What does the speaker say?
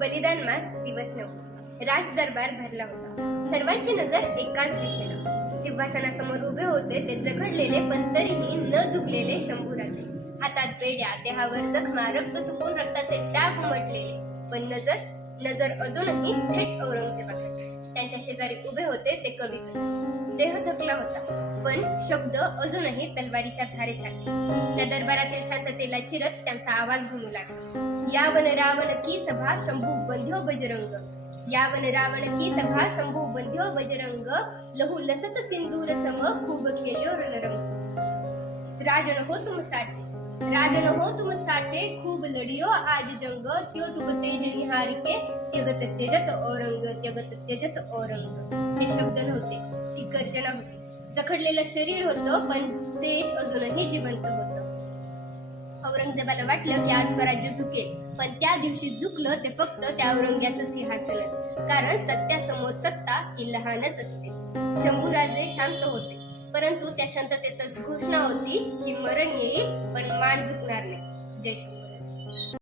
बलिदान मास दिवस 9. राज दरबार भरला होता. सर्वांची नजर एकाच दिशेला. सिंहासनासमोर उभे होते ते जखडलेले पण तरीही न झुकलेले शंभूराजे. हातात बेड्या, देहावर जखमा, रक्त सुकून रक्ताचे डाग उमटलेले. पण नजर अजूनही थेट औरंगजेबाकडे. त्यांच्या शेजारी उभे होते ते कविता. देह थकला होता पण शब्द अजूनही तलवारीच्या धारेसारखे. त्या दरबारातील शांततेला चिरत त्यांचा आवाज घुमू लागला. यावन रावण की सभा शंभू बंध्यो बजरंग. यावन रावण की सभा शंभू बंध्यो बजरंग. लहू लसत सिंदूर सम खूब खेल्यो रणरंग. राजन हो तुम साचे, राजन हो तुम साचे, खूब लढियो आज जंग. त्यो तुग तेज निहारिके, त्यगत त्यजत औरंग, त्यगत त्यजत औरंग. हे शब्द नव्हते, ती गर्जना होती. जखडलेलं शरीर होतं पण तेज अजूनही जिवंत होतं. औरंगजेबाला वाटलं की आज स्वराज्य झुकेल, पण त्या दिवशी झुकलं ते फक्त त्या औरंग्याचं सिंहासनच. कारण सत्यासमोर सत्ता ही लहानच असते. शंभूराजे शांत होते, परंतु त्या शांततेतच घोषणा होती की मरण येईल पण मान झुकणार नाही. जय श्री